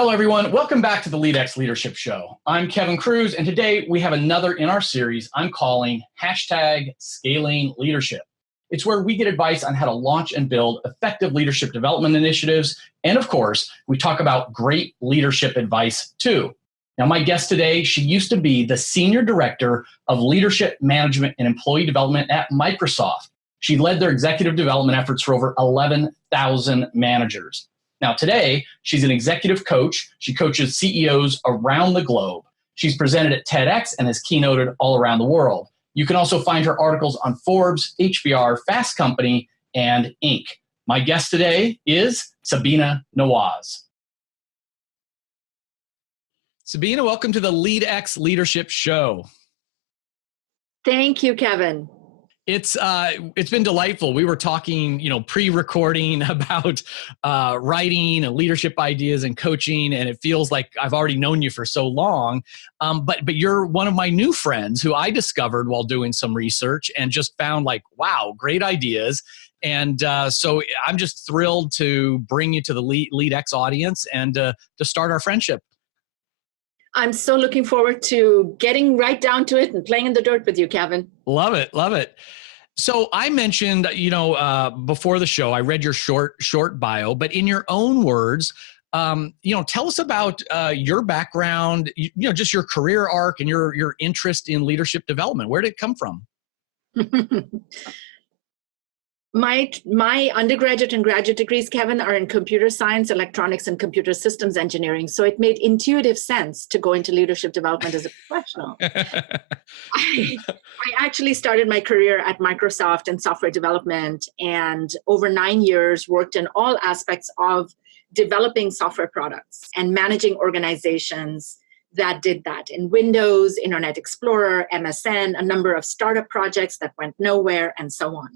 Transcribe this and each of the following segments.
Hello, everyone. Welcome back to the LEADx Leadership Show. I'm Kevin Cruz, and today we have another in our series I'm calling #Scaling Leadership. It's where we get advice on how to launch and build effective leadership development initiatives. And of course, we talk about great leadership advice too. Now, my guest today, she used to be the Senior Director of Leadership Management and Employee Development at Microsoft. She led their executive development efforts for over 11,000 managers. Now, today, she's an executive coach. She coaches CEOs around the globe. She's presented at TEDx and has keynoted all around the world. You can also find her articles on Forbes, HBR, Fast Company, and Inc. My guest today is Sabina Nawaz. Sabina, welcome to the LEADx Leadership Show. Thank you, Kevin. It's been delightful. We were talking, pre-recording about writing and leadership ideas and coaching, and it feels like I've already known you for so long. But you're one of my new friends who I discovered while doing some research and just found wow, great ideas. And so I'm just thrilled to bring you to the LEADx audience and to start our friendship. I'm so looking forward to getting right down to it and playing in the dirt with you, Kevin. Love it. Love it. So I mentioned, before the show, I read your short bio, but in your own words, tell us about your background, just your career arc and your interest in leadership development. Where did it come from? My undergraduate and graduate degrees, Kevin, are in computer science, electronics, and computer systems engineering. So it made intuitive sense to go into leadership development as a professional. I actually started my career at Microsoft in software development, and over 9 years worked in all aspects of developing software products and managing organizations that did that in Windows, Internet Explorer, MSN, a number of startup projects that went nowhere, and so on.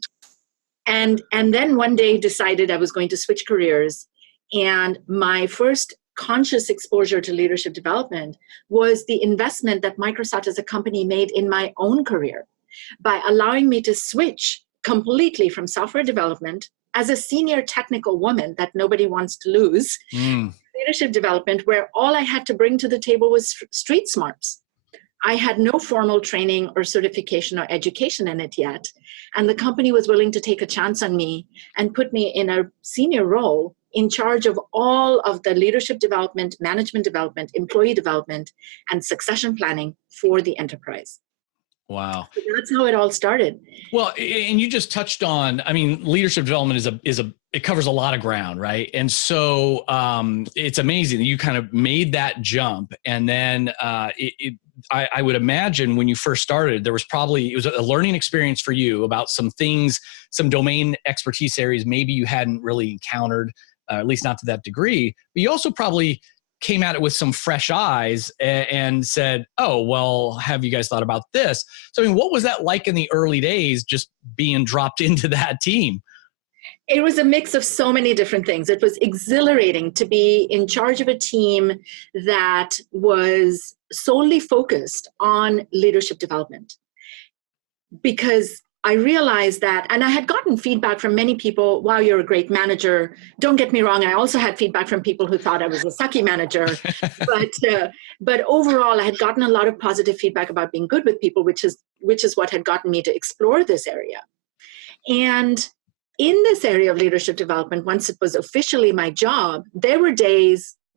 And then one day decided I was going to switch careers. And my first conscious exposure to leadership development was the investment that Microsoft as a company made in my own career by allowing me to switch completely from software development as a senior technical woman that nobody wants to lose, leadership development, where all I had to bring to the table was street smarts. I had no formal training or certification or education in it yet. And the company was willing to take a chance on me and put me in a senior role in charge of all of the leadership development, management development, employee development, and succession planning for the enterprise. Wow. So that's how it all started. Well, and you just touched on, leadership development it covers a lot of ground, right? And so it's amazing that you kind of made that jump. And then I would imagine when you first started, it was a learning experience for you about some things, some domain expertise areas maybe you hadn't really encountered, at least not to that degree. But you also probably came at it with some fresh eyes and said, oh, well, have you guys thought about this? So, what was that like in the early days, just being dropped into that team? It was a mix of so many different things. It was exhilarating to be in charge of a team that was solely focused on leadership development, because I realized that, and I had gotten feedback from many people, wow, you're a great manager. Don't get me wrong, I also had feedback from people who thought I was a sucky manager. But overall, I had gotten a lot of positive feedback about being good with people, which is what had gotten me to explore this area. And in this area of leadership development, once it was officially my job, there were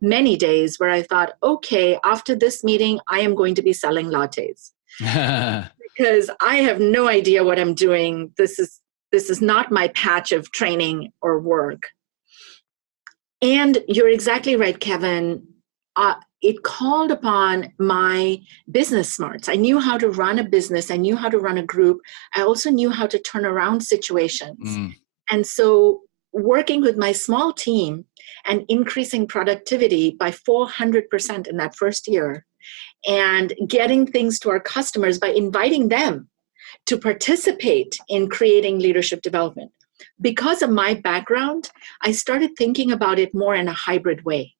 many days where I thought, okay, after this meeting, I am going to be selling lattes. Because I have no idea what I'm doing. This is not my patch of training or work. And you're exactly right, Kevin. It called upon my business smarts. I knew how to run a business. I knew how to run a group. I also knew how to turn around situations. And so working with my small team and increasing productivity by 400% in that first year, and getting things to our customers by inviting them to participate in creating leadership development. Because of my background, I started thinking about it more in a hybrid way.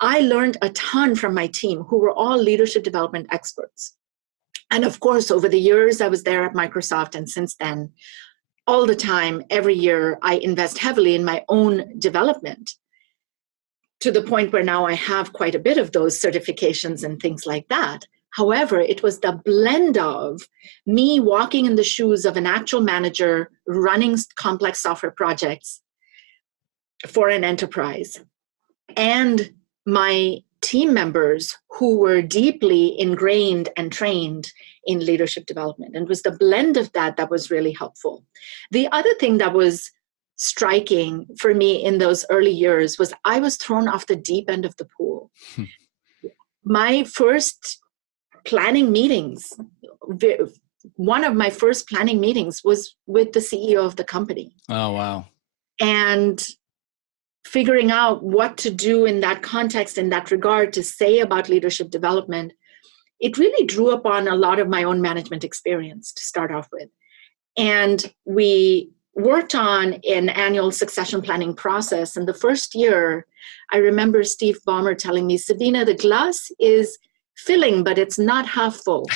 I learned a ton from my team, who were all leadership development experts. And of course, over the years I was there at Microsoft, and since then, all the time, every year, I invest heavily in my own development. to the point where now I have quite a bit of those certifications and things like that. However, it was the blend of me walking in the shoes of an actual manager running complex software projects for an enterprise, and my team members who were deeply ingrained and trained in leadership development. And it was the blend of that that was really helpful. The other thing that was striking for me in those early years was I was thrown off the deep end of the pool. My first planning meetings, one of my first planning meetings was with the CEO of the company. Oh, wow. And figuring out what to do in that context, in that regard, to say about leadership development, it really drew upon a lot of my own management experience to start off with. And we worked on an annual succession planning process. And the first year, I remember Steve Ballmer telling me, Sabina, the glass is filling, but it's not half full.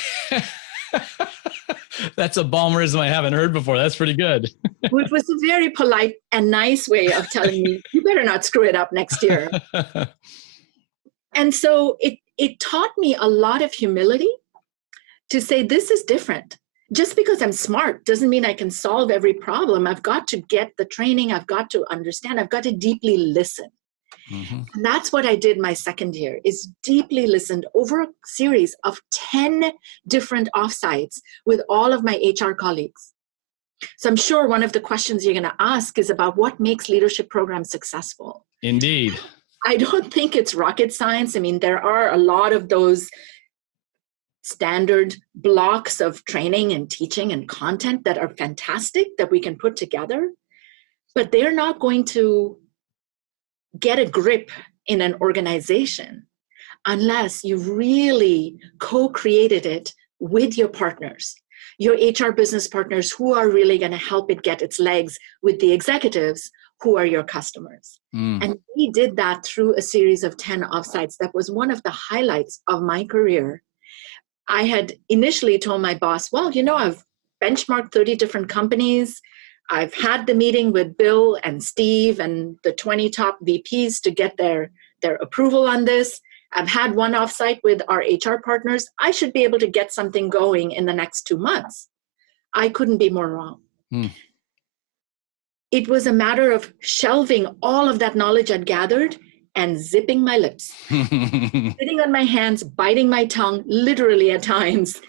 That's a Ballmerism I haven't heard before. That's pretty good. Which was a very polite and nice way of telling me, you better not screw it up next year. And so it taught me a lot of humility to say, this is different. Just because I'm smart doesn't mean I can solve every problem. I've got to get the training. I've got to understand. I've got to deeply listen. Mm-hmm. And that's what I did my second year, is deeply listened over a series of 10 different offsites with all of my HR colleagues. So I'm sure one of the questions you're going to ask is about what makes leadership programs successful. Indeed. I don't think it's rocket science. I mean, there are a lot of those standard blocks of training and teaching and content that are fantastic that we can put together, but they're not going to get a grip in an organization unless you've really co-created it with your partners, your HR business partners who are really going to help it get its legs, with the executives who are your customers. And we did that through a series of 10 offsites. That was one of the highlights of my career. I had initially told my boss, well, you know, I've benchmarked 30 different companies. I've had the meeting with Bill and Steve and the 20 top VPs to get their approval on this. I've had one offsite with our HR partners. I should be able to get something going in the next 2 months. I couldn't be more wrong. It was a matter of shelving all of that knowledge I'd gathered and zipping my lips, sitting on my hands, biting my tongue, literally at times,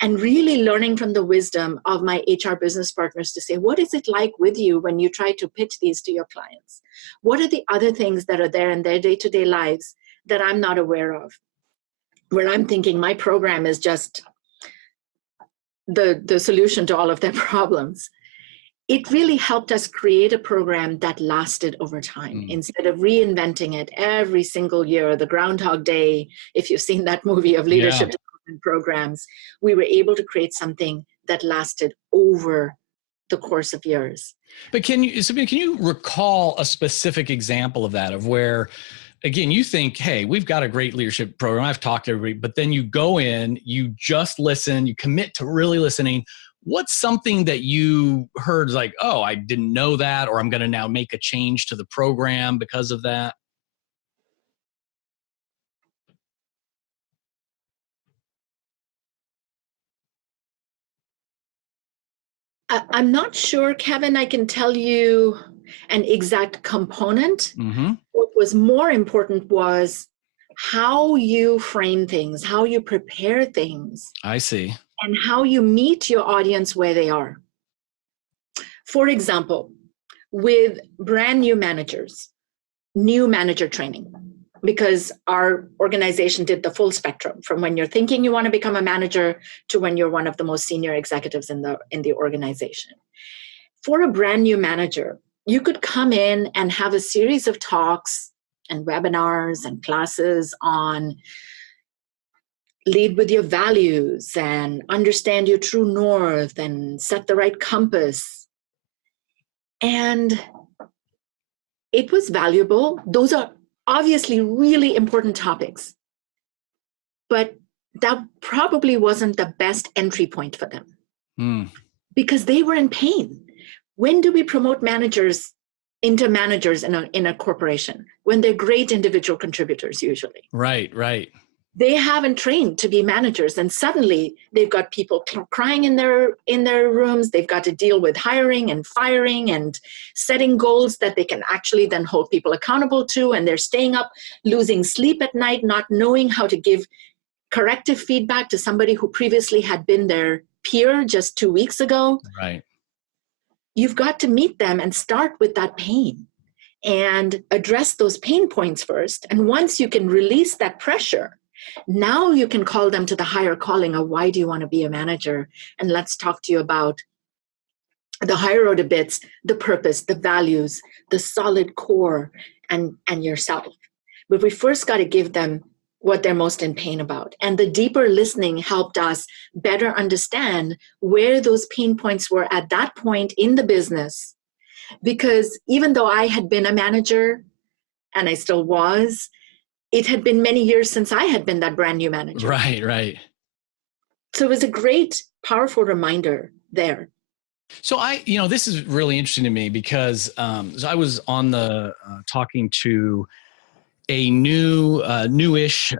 and really learning from the wisdom of my HR business partners to say, what is it like with you when you try to pitch these to your clients? What are the other things that are there in their day-to-day lives that I'm not aware of? Where I'm thinking my program is just the solution to all of their problems. It really helped us create a program that lasted over time instead of reinventing it every single year, the Groundhog Day, if you've seen that movie of leadership development programs. We were able to create something that lasted over the course of years. But Sabina, can you recall a specific example of that, of where, again, you think, hey, we've got a great leadership program, I've talked to everybody, but then you go in, you just listen, you commit to really listening. What's something that you heard like, oh, I didn't know that, or I'm going to now make a change to the program because of that? I'm not sure, Kevin, I can tell you an exact component. What was more important was how you frame things, how you prepare things. I see. And how you meet your audience where they are. For example, with brand new managers, new manager training, because our organization did the full spectrum from when you're thinking you want to become a manager to when you're one of the most senior executives in the organization. For a brand new manager, you could come in and have a series of talks and webinars and classes on lead with your values and understand your true north and set the right compass. And it was valuable. Those are obviously really important topics, but that probably wasn't the best entry point for them because they were in pain. When do we promote managers into managers in a corporation when they're great individual contributors usually. Right, right. They haven't trained to be managers, and suddenly they've got people crying in their rooms. They've got to deal with hiring and firing and setting goals that they can actually then hold people accountable to, and they're staying up losing sleep at night, not knowing how to give corrective feedback to somebody who previously had been their peer just 2 weeks ago. Right. You've got to meet them and start with that pain and address those pain points first. And once you can release that pressure, now you can call them to the higher calling of why do you want to be a manager? And let's talk to you about the higher order bits, the purpose, the values, the solid core, and yourself. But we first got to give them what they're most in pain about. And the deeper listening helped us better understand where those pain points were at that point in the business. Because even though I had been a manager, and I still was, it had been many years since I had been that brand new manager. Right, right. So it was a great, powerful reminder there. So this is really interesting to me because so I was on the talking to a newish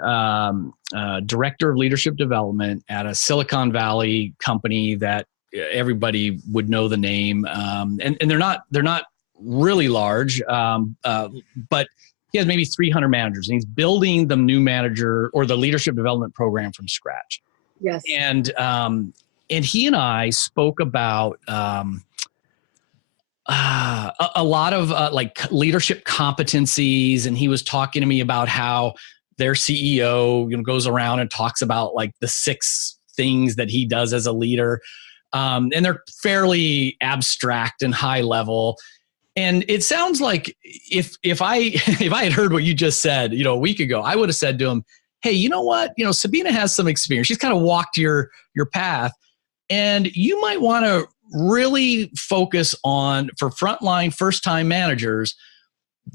director of leadership development at a Silicon Valley company that everybody would know the name, and they're not really large, but he has maybe 300 managers, and he's building the new manager or the leadership development program from scratch. Yes, and he and I spoke about a lot of like leadership competencies, and he was talking to me about how their CEO goes around and talks about like the 6 things that he does as a leader, and they're fairly abstract and high level. And it sounds like if I had heard what you just said, a week ago, I would have said to him, "Hey, you know what? Sabina has some experience. She's kind of walked your path, and you might want to really focus on, for frontline first-time managers,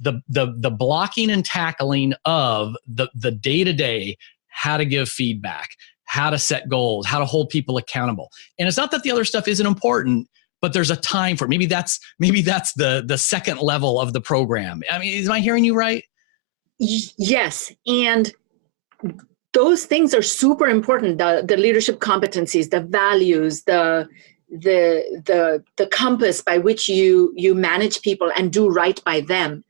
the blocking and tackling of the day-to-day, how to give feedback, how to set goals, how to hold people accountable." And it's not that the other stuff isn't important, but there's a time for it. Maybe that's the second level of the program. I mean, am I hearing you right? Yes, and those things are super important. The leadership competencies, the values, the compass by which you manage people and do right by them.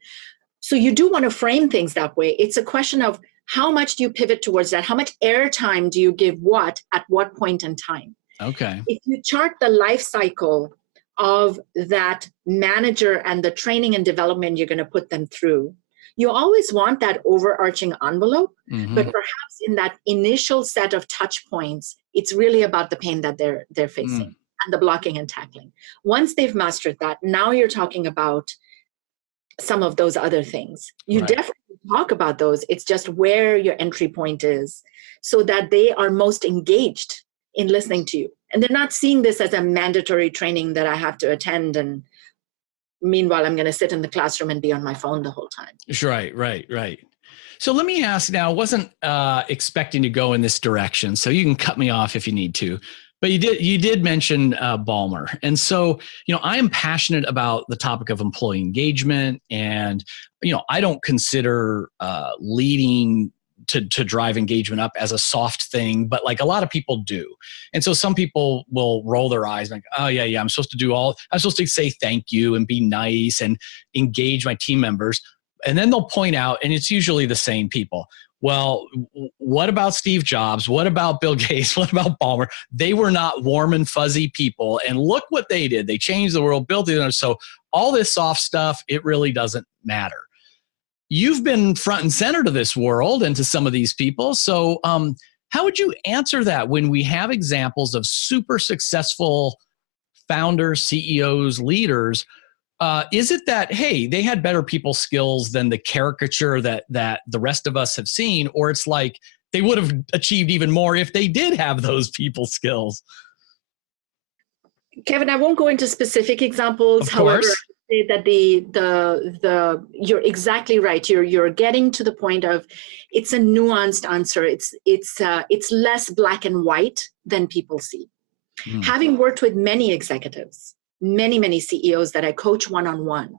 So you do want to frame things that way. It's a question of how much do you pivot towards that? How much airtime do you give what at what point in time? Okay. If you chart the life cycle of that manager and the training and development you're going to put them through, you always want that overarching envelope, but perhaps in that initial set of touch points, it's really about the pain that they're facing and the blocking and tackling. Once they've mastered that, now you're talking about some of those other things. You definitely talk about those. It's just where your entry point is so that they are most engaged in listening to you. And they're not seeing this as a mandatory training that I have to attend, and meanwhile, I'm going to sit in the classroom and be on my phone the whole time. Right. So let me ask now, I wasn't expecting to go in this direction, so you can cut me off if you need to, but you did mention Ballmer. And so, I am passionate about the topic of employee engagement, and, I don't consider leading to drive engagement up as a soft thing, but like a lot of people do. And so some people will roll their eyes like, oh yeah, I'm supposed to say thank you and be nice and engage my team members. And then they'll point out, and it's usually the same people. Well, what about Steve Jobs? What about Bill Gates? What about Ballmer? They were not warm and fuzzy people. And look what they did. They changed the world, built it. So all this soft stuff, it really doesn't matter. You've been front and center to this world and to some of these people. So how would you answer that when we have examples of super successful founders, CEOs, leaders? Is it that, hey, they had better people skills than the caricature that the rest of us have seen? Or it's like they would have achieved even more if they did have those people skills? Kevin, I won't go into specific examples. However, say that the you're exactly right. You're getting to the point of it's a nuanced answer. It's less black and white than people see. Having worked with many executives, many CEOs that I coach one-on-one,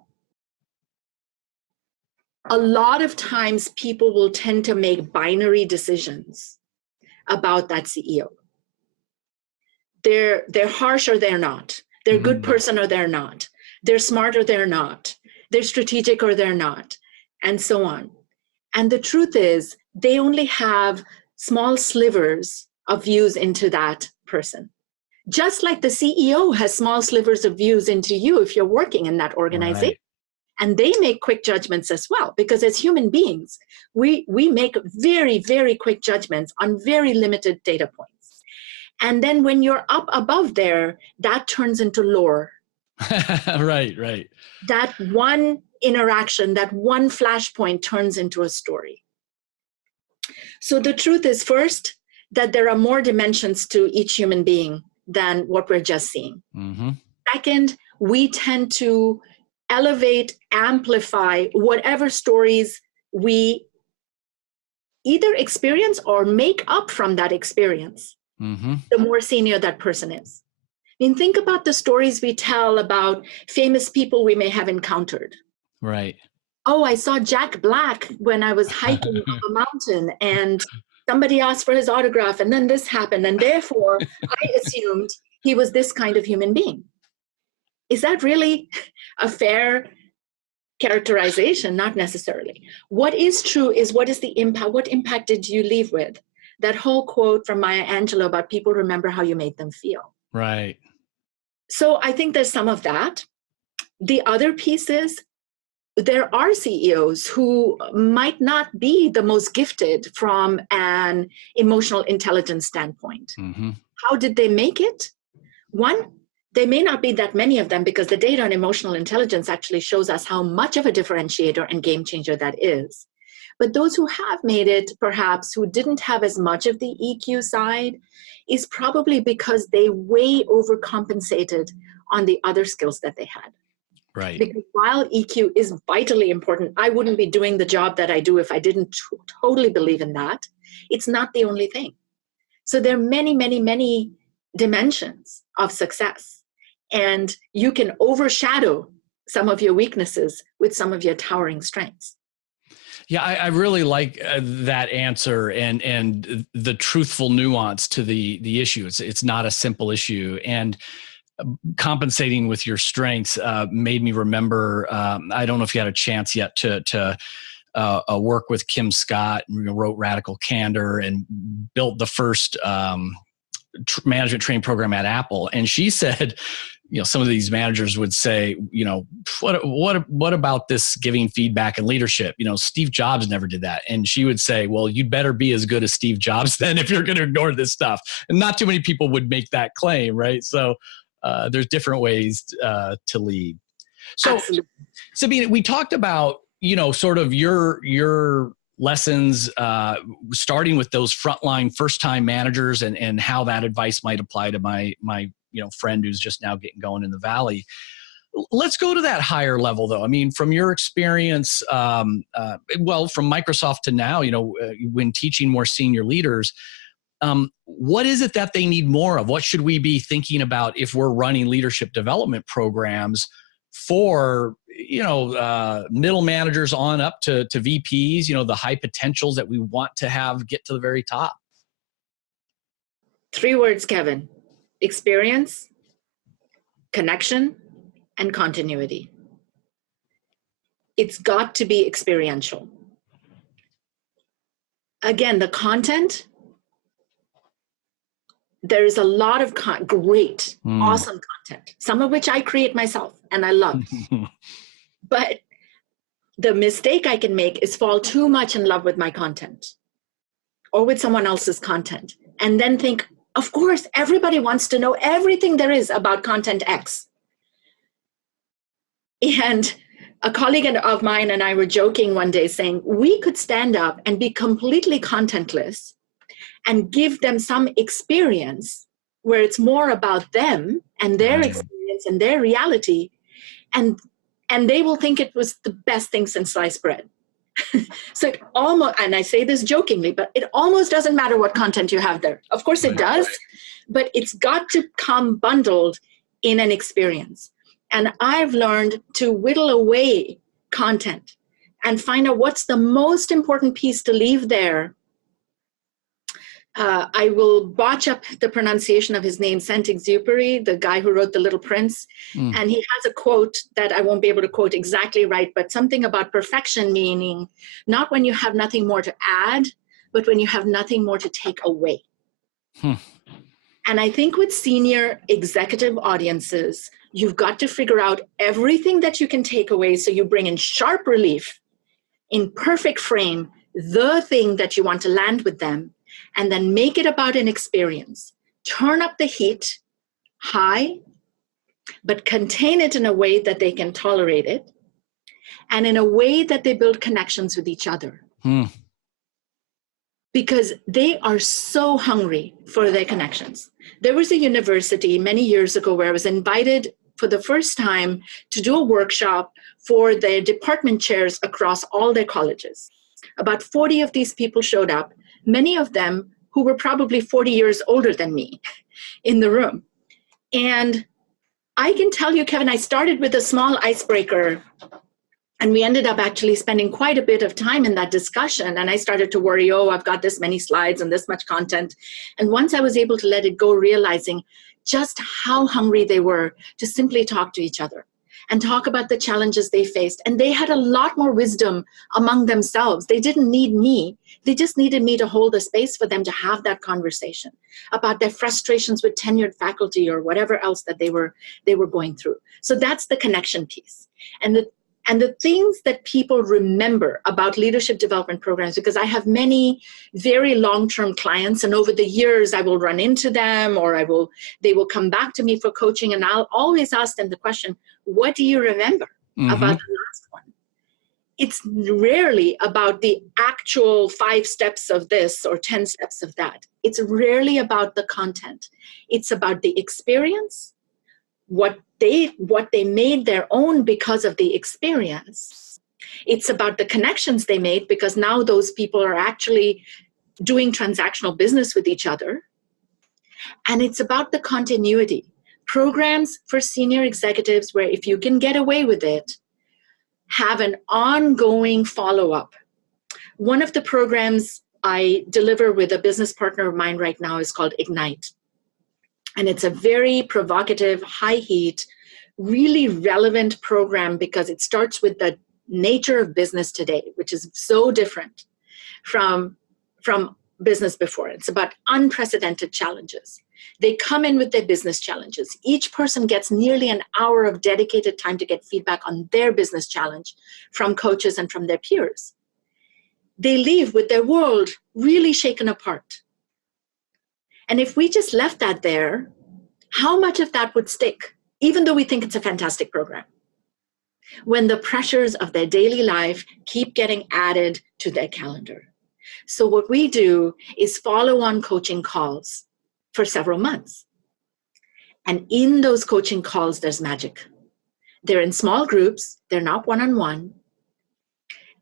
a lot of times people will tend to make binary decisions about that CEO. They're harsh or they're not. They're a good person or they're not. They're smart or they're not. They're strategic or they're not, and so on. And the truth is, they only have small slivers of views into that person. Just like the CEO has small slivers of views into you if you're working in that organization. Right. And they make quick judgments as well, because as human beings, we make very, very quick judgments on very limited data points. And then when you're up above there, that turns into lore. Right. That one interaction, that one flashpoint turns into a story. So the truth is, first, that there are more dimensions to each human being than what we're just seeing. Second, we tend to elevate, amplify whatever stories we either experience or make up from that experience, the more senior that person is. I mean, think about the stories we tell about famous people we may have encountered. Right. Oh, I saw Jack Black when I was hiking up a mountain and somebody asked for his autograph and then this happened. And therefore, I assumed he was this kind of human being. Is that really a fair characterization? Not necessarily. What is true is what is the impact? What impact did you leave with? That whole quote from Maya Angelou about people remember how you made them feel. Right. So I think there's some of that. The other piece is there are CEOs who might not be the most gifted from an emotional intelligence standpoint. How did they make it? One, there may not be that many of them because the data on emotional intelligence actually shows us how much of a differentiator and game changer that is. But those who have made it, perhaps, who didn't have as much of the EQ side, is probably because they way overcompensated on the other skills that they had. Right. Because while EQ is vitally important, I wouldn't be doing the job that I do if I didn't totally believe in that. It's not the only thing. So there are many, many, many dimensions of success. And you can overshadow some of your weaknesses with some of your towering strengths. Yeah, I really like that answer and the truthful nuance to the issue. It's not a simple issue, and compensating with your strengths made me remember. I don't know if you had a chance yet to work with Kim Scott, and wrote Radical Candor and built the first management training program at Apple. And she said, some of these managers would say, what about this giving feedback and leadership? Steve Jobs never did that. And she would say, well, you better be as good as Steve Jobs then if you're going to ignore this stuff. And not too many people would make that claim, right? So there's different ways to lead. So, absolutely. Sabina, we talked about, sort of your lessons, starting with those frontline first-time managers and how that advice might apply to my friend who's just now getting going in the Valley. Let's go to that higher level, though. I mean, from your experience, from Microsoft to now, when teaching more senior leaders, what is it that they need more of? What should we be thinking about if we're running leadership development programs for, middle managers on up to VPs, the high potentials that we want to have get to the very top? 3 words, Kevin: experience, connection, and continuity. It's got to be experiential. Again, the content, there's a lot of great, awesome content, some of which I create myself and I love. But the mistake I can make is fall too much in love with my content or with someone else's content and then think, of course, everybody wants to know everything there is about content X. And a colleague of mine and I were joking one day saying, we could stand up and be completely contentless and give them some experience where it's more about them and their experience and their reality. And they will think it was the best thing since sliced bread. So it almost, and I say this jokingly, but it almost doesn't matter what content you have there. Of course it does, but it's got to come bundled in an experience. And I've learned to whittle away content and find out what's the most important piece to leave there. I will botch up the pronunciation of his name, Saint-Exupéry, the guy who wrote The Little Prince. And he has a quote that I won't be able to quote exactly right, but something about perfection, meaning not when you have nothing more to add, but when you have nothing more to take away. And I think with senior executive audiences, you've got to figure out everything that you can take away so you bring in sharp relief, in perfect frame, the thing that you want to land with them, and then make it about an experience. Turn up the heat high, but contain it in a way that they can tolerate it, and in a way that they build connections with each other. Because they are so hungry for their connections. There was a university many years ago where I was invited for the first time to do a workshop for their department chairs across all their colleges. About 40 of these people showed up, many of them who were probably 40 years older than me in the room. And I can tell you, Kevin, I started with a small icebreaker, and we ended up actually spending quite a bit of time in that discussion. And I started to worry, oh, I've got this many slides and this much content. And once I was able to let it go, realizing just how hungry they were to simply talk to each other and talk about the challenges they faced. And they had a lot more wisdom among themselves. They didn't need me. They just needed me to hold a space for them to have that conversation about their frustrations with tenured faculty or whatever else that they were going through. So that's the connection piece. And the things that people remember about leadership development programs, because I have many very long-term clients, and over the years I will run into them, or they will come back to me for coaching, and I'll always ask them the question, what do you remember about the last one? It's rarely about the actual 5 steps of this or 10 steps of that. It's rarely about the content. It's about the experience, what they made their own because of the experience. It's about the connections they made because now those people are actually doing transactional business with each other. And it's about the continuity. Programs for senior executives where if you can get away with it, have an ongoing follow-up. One of the programs I deliver with a business partner of mine right now is called Ignite. And it's a very provocative, high heat, really relevant program because it starts with the nature of business today, which is so different from business before. It's about unprecedented challenges. They come in with their business challenges. Each person gets nearly an hour of dedicated time to get feedback on their business challenge from coaches and from their peers. They leave with their world really shaken apart. And if we just left that there, how much of that would stick, even though we think it's a fantastic program, when the pressures of their daily life keep getting added to their calendar? So what we do is follow-on coaching calls for several months. And in those coaching calls, there's magic. They're in small groups. They're not one-on-one.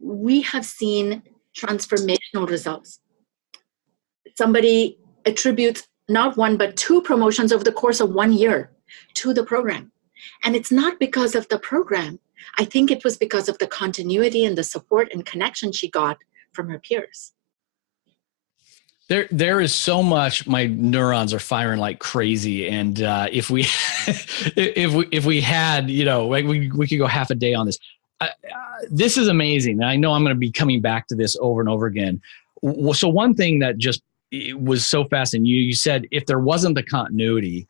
We have seen transformational results. Somebody attributes not 1, but 2 promotions over the course of 1 year to the program. And it's not because of the program. I think it was because of the continuity and the support and connection she got from her peers. There is so much. My neurons are firing like crazy, and if we had, like we could go half a day on this. This is amazing. I know I'm going to be coming back to this over and over again. So one thing that just was so fascinating, you said if there wasn't the continuity,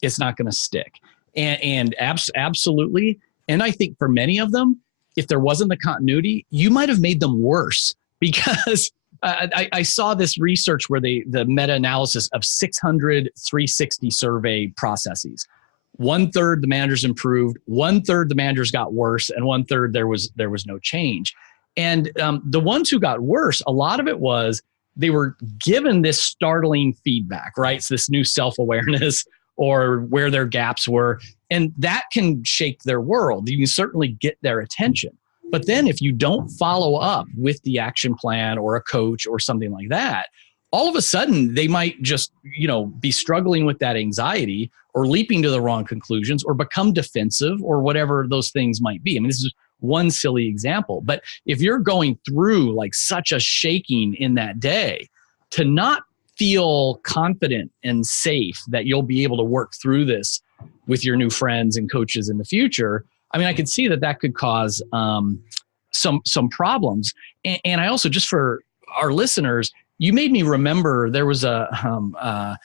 it's not going to stick, and absolutely. And I think for many of them, if there wasn't the continuity, you might have made them worse because. I saw this research where the meta-analysis of 600 360 survey processes. 1/3 the managers improved, 1/3 the managers got worse, and 1/3 there was no change. And the ones who got worse, a lot of it was they were given this startling feedback, right? So this new self-awareness or where their gaps were, and that can shake their world. You can certainly get their attention. But then if you don't follow up with the action plan or a coach or something like that, all of a sudden they might just, be struggling with that anxiety or leaping to the wrong conclusions or become defensive or whatever those things might be. I mean, this is one silly example. But if you're going through like such a shaking in that day, to not feel confident and safe that you'll be able to work through this with your new friends and coaches in the future, I mean, I could see that that could cause some problems. And I also, just for our listeners, you made me remember there was a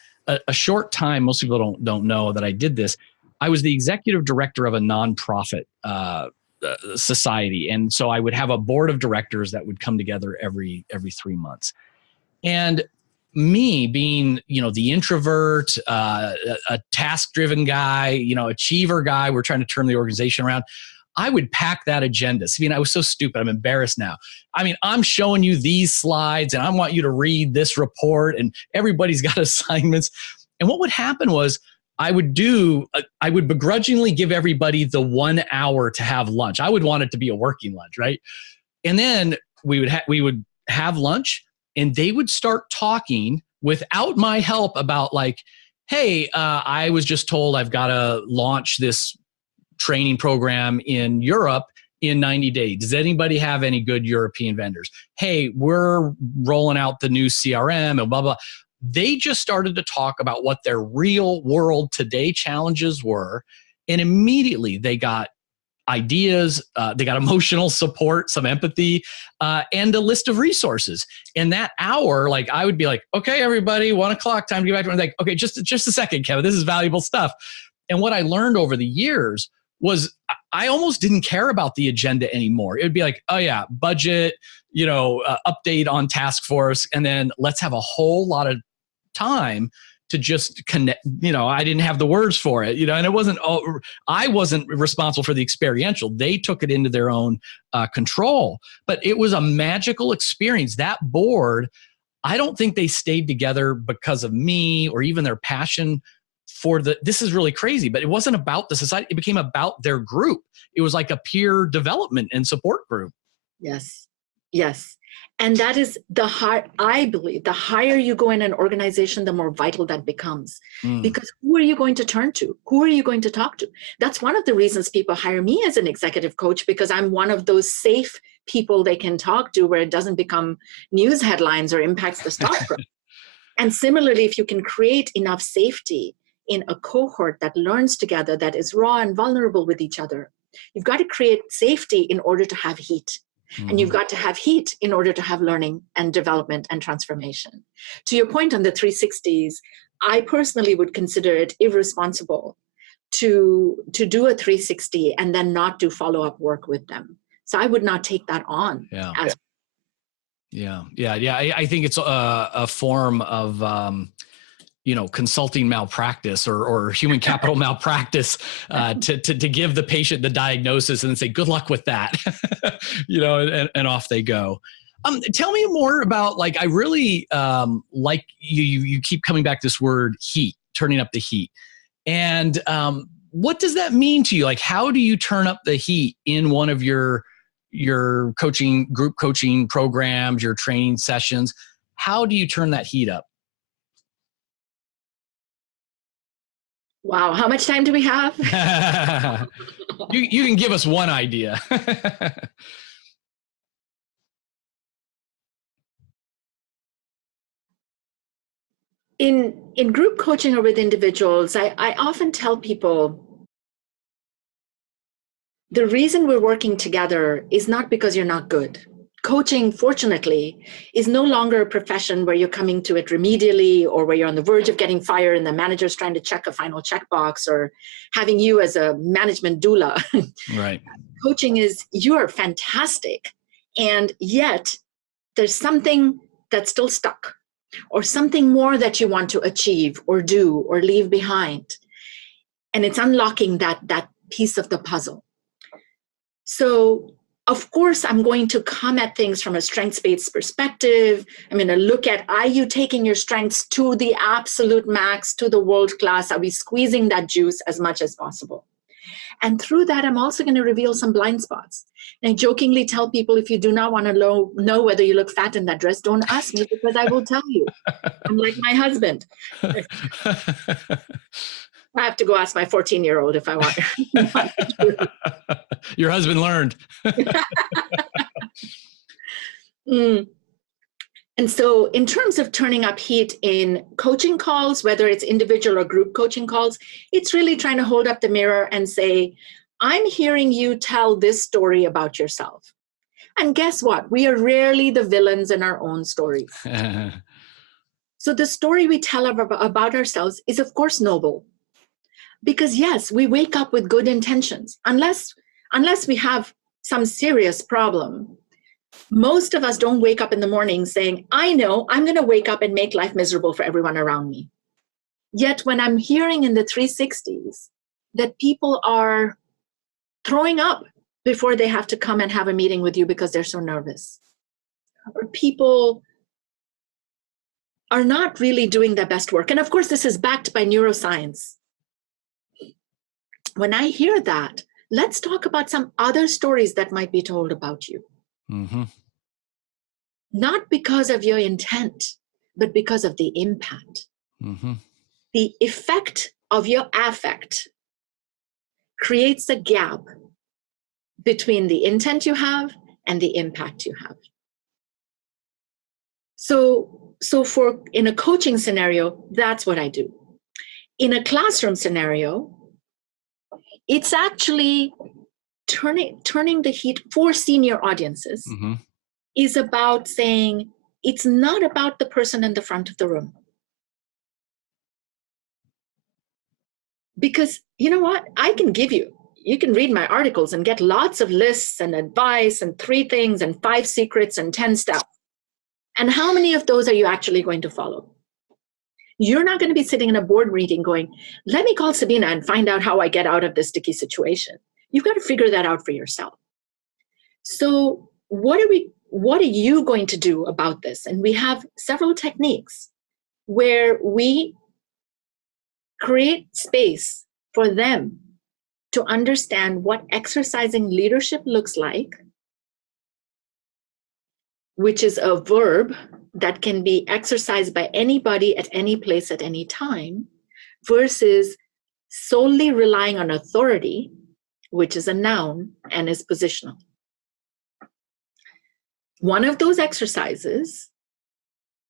short time. Most people don't know that I did this. I was the executive director of a nonprofit society, and so I would have a board of directors that would come together every 3 months. And me being, the introvert, a task-driven guy, achiever guy, we're trying to turn the organization around. I would pack that agenda. Sabina, I was so stupid. I'm embarrassed now. I mean, I'm showing you these slides and I want you to read this report and everybody's got assignments. And what would happen was I would begrudgingly give everybody the 1 hour to have lunch. I would want it to be a working lunch, right? And then we would have lunch and they would start talking without my help about like, hey, I was just told I've got to launch this training program in Europe in 90 days. Does anybody have any good European vendors? Hey, we're rolling out the new CRM and blah, blah. They just started to talk about what their real world today challenges were. And immediately they got ideas, they got emotional support, some empathy, and a list of resources. And that hour, like I would be like, okay, everybody, 1 o'clock, time to get back to it. Like, okay, just a second, Kevin, this is valuable stuff. And what I learned over the years was I almost didn't care about the agenda anymore. It would be like, oh yeah, budget, update on task force, and then let's have a whole lot of time to just connect. I didn't have the words for it, and I wasn't responsible for the experiential. They took it into their own control, but it was a magical experience. That board, I don't think they stayed together because of me or even their passion for this is really crazy, but it wasn't about the society. It became about their group. It was like a peer development and support group. Yes. Yes. And that is I believe the higher you go in an organization, the more vital that becomes. Because who are you going to turn to? Who are you going to talk to? That's one of the reasons people hire me as an executive coach, because I'm one of those safe people they can talk to where it doesn't become news headlines or impacts the stock price. And similarly, if you can create enough safety in a cohort that learns together, that is raw and vulnerable with each other, you've got to create safety in order to have heat. And you've got to have heat in order to have learning and development and transformation. To your point on the 360s, I personally would consider it irresponsible to do a 360 and then not do follow-up work with them. So I would not take that on. Yeah. I think it's a form of consulting malpractice or human capital malpractice to give the patient the diagnosis and then say, good luck with that, and off they go. Tell me more about, like, I really like you keep coming back to this word heat, turning up the heat. And what does that mean to you? Like, how do you turn up the heat in one of your coaching, group coaching programs, your training sessions? How do you turn that heat up? Wow. How much time do we have? You can give us one idea. In group coaching or with individuals, I often tell people the reason we're working together is not because you're not good. Coaching, fortunately, is no longer a profession where you're coming to it remedially or where you're on the verge of getting fired and the manager's trying to check a final checkbox or having you as a management doula. Right. Coaching is, you're fantastic. And yet there's something that's still stuck or something more that you want to achieve or do or leave behind. And it's unlocking that piece of the puzzle. So, of course, I'm going to come at things from a strengths-based perspective. I'm going to look at, are you taking your strengths to the absolute max, to the world class? Are we squeezing that juice as much as possible? And through that, I'm also going to reveal some blind spots. And I jokingly tell people, if you do not want to know whether you look fat in that dress, don't ask me, because I will tell you. I'm like my husband. I have to go ask my 14-year-old if I want. Your husband learned. And so in terms of turning up heat in coaching calls, whether it's individual or group coaching calls, it's really trying to hold up the mirror and say, I'm hearing you tell this story about yourself. And guess what? We are rarely the villains in our own stories. So the story we tell about ourselves is, of course, noble. Because yes, we wake up with good intentions. Unless we have some serious problem, most of us don't wake up in the morning saying, I know I'm going to wake up and make life miserable for everyone around me. Yet when I'm hearing in the 360s that people are throwing up before they have to come and have a meeting with you because they're so nervous, or people are not really doing their best work. And of course, this is backed by neuroscience. When I hear that, let's talk about some other stories that might be told about you. Mm-hmm. Not because of your intent, but because of the impact. Mm-hmm. The effect of your affect creates a gap between the intent you have and the impact you have. So for in a coaching scenario, that's what I do. In a classroom scenario, it's actually turning the heat for senior audiences. Mm-hmm. Is about saying, it's not about the person in the front of the room. Because you know what? You can read my articles and get lots of lists and advice and 3 things and 5 secrets and 10 steps. And how many of those are you actually going to follow? You're not going to be sitting in a board meeting going, let me call Sabina and find out how I get out of this sticky situation. You've got to figure that out for yourself. So what are you going to do about this? And we have several techniques where we create space for them to understand what exercising leadership looks like, which is a verb that can be exercised by anybody at any place at any time, versus solely relying on authority, which is a noun and is positional. One of those exercises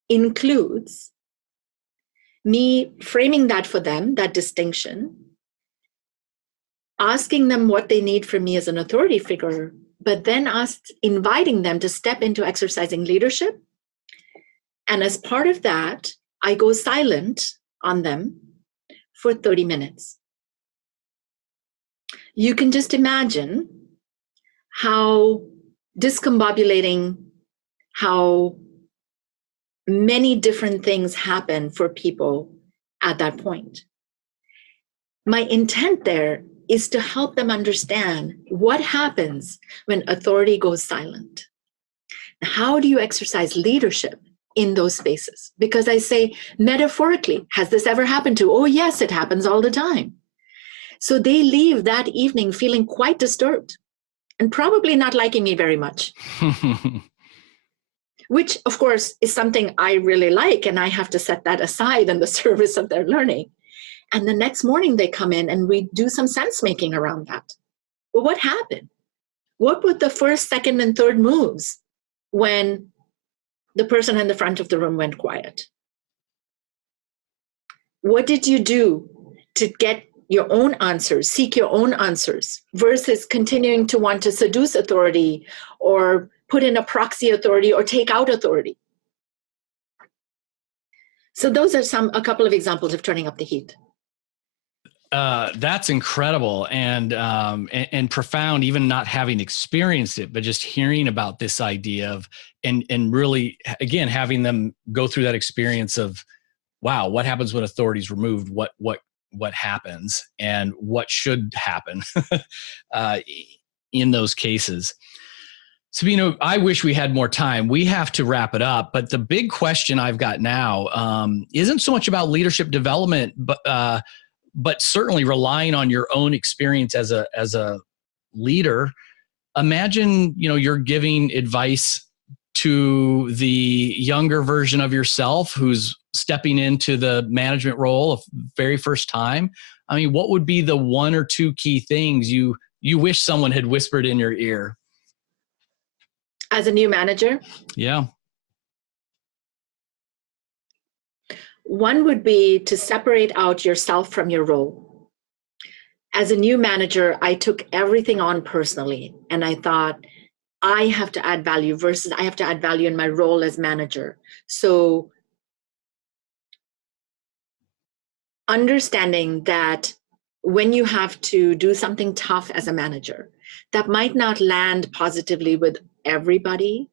includes me framing that for them, that distinction, asking them what they need from me as an authority figure, but then inviting them to step into exercising leadership. And as part of that, I go silent on them for 30 minutes. You can just imagine how discombobulating, how many different things happen for people at that point. My intent there is to help them understand what happens when authority goes silent. How do you exercise leadership in those spaces? Because I say, metaphorically, has this ever happened to? Oh, yes, it happens all the time. So they leave that evening feeling quite disturbed and probably not liking me very much. Which, of course, is something I really like, and I have to set that aside in the service of their learning. And the next morning they come in and we do some sense making around that. Well, what happened? What were the first, second, and third moves when the person in the front of the room went quiet? What did you do to get your own answers, seek your own answers, versus continuing to want to seduce authority or put in a proxy authority or take out authority? So those are a couple of examples of turning up the heat. That's incredible and profound, even not having experienced it, but just hearing about this idea of, and really, again, having them go through that experience of, wow, what happens when authority is removed? What happens and what should happen in those cases? Sabina, I wish we had more time. We have to wrap it up, but the big question I've got now isn't so much about leadership development, but certainly relying on your own experience as a leader. Imagine, you're giving advice to the younger version of yourself who's stepping into the management role of very first time, I mean, what would be the one or two key things you wish someone had whispered in your ear? As a new manager? Yeah. One would be to separate out yourself from your role. As a new manager, I took everything on personally, and I thought, I have to add value versus I have to add value in my role as manager. So understanding that when you have to do something tough as a manager, that might not land positively with everybody,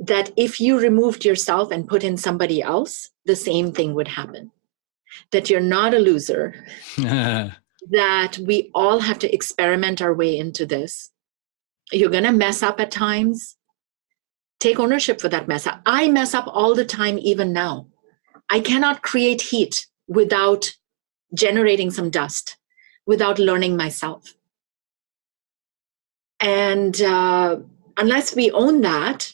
that if you removed yourself and put in somebody else, the same thing would happen. That you're not a loser, that we all have to experiment our way into this. You're going to mess up at times. Take ownership for that mess up. I mess up all the time, even now. I cannot create heat without generating some dust, without learning myself. And unless we own that,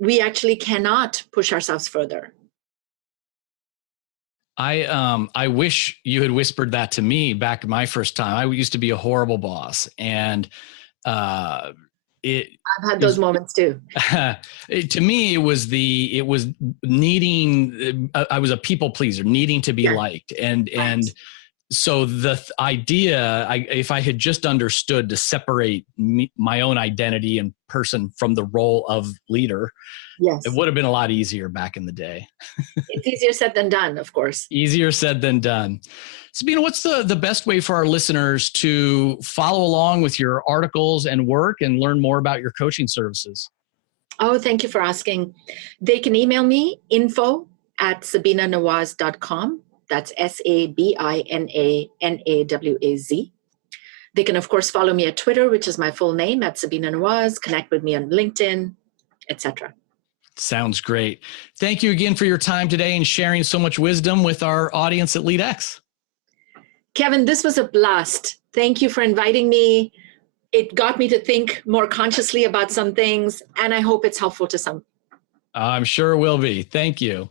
we actually cannot push ourselves further. I wish you had whispered that to me back my first time. I used to be a horrible boss, and I've had those moments too. To me, it was needing. I was a people pleaser, needing to be liked, and so the idea, if I had just understood to separate my own identity and person from the role of leader, yes, it would have been a lot easier back in the day. It's easier said than done, of course. Easier said than done. Sabina, what's the best way for our listeners to follow along with your articles and work and learn more about your coaching services? Oh, thank you for asking. They can email me, info@sabinanawaz.com. That's SABINANAWAZ. They can, of course, follow me at Twitter, which is my full name, @Sabina Nawaz, connect with me on LinkedIn, etc. Sounds great. Thank you again for your time today and sharing so much wisdom with our audience at LEADx. Kevin, this was a blast. Thank you for inviting me. It got me to think more consciously about some things, and I hope it's helpful to some. I'm sure it will be. Thank you.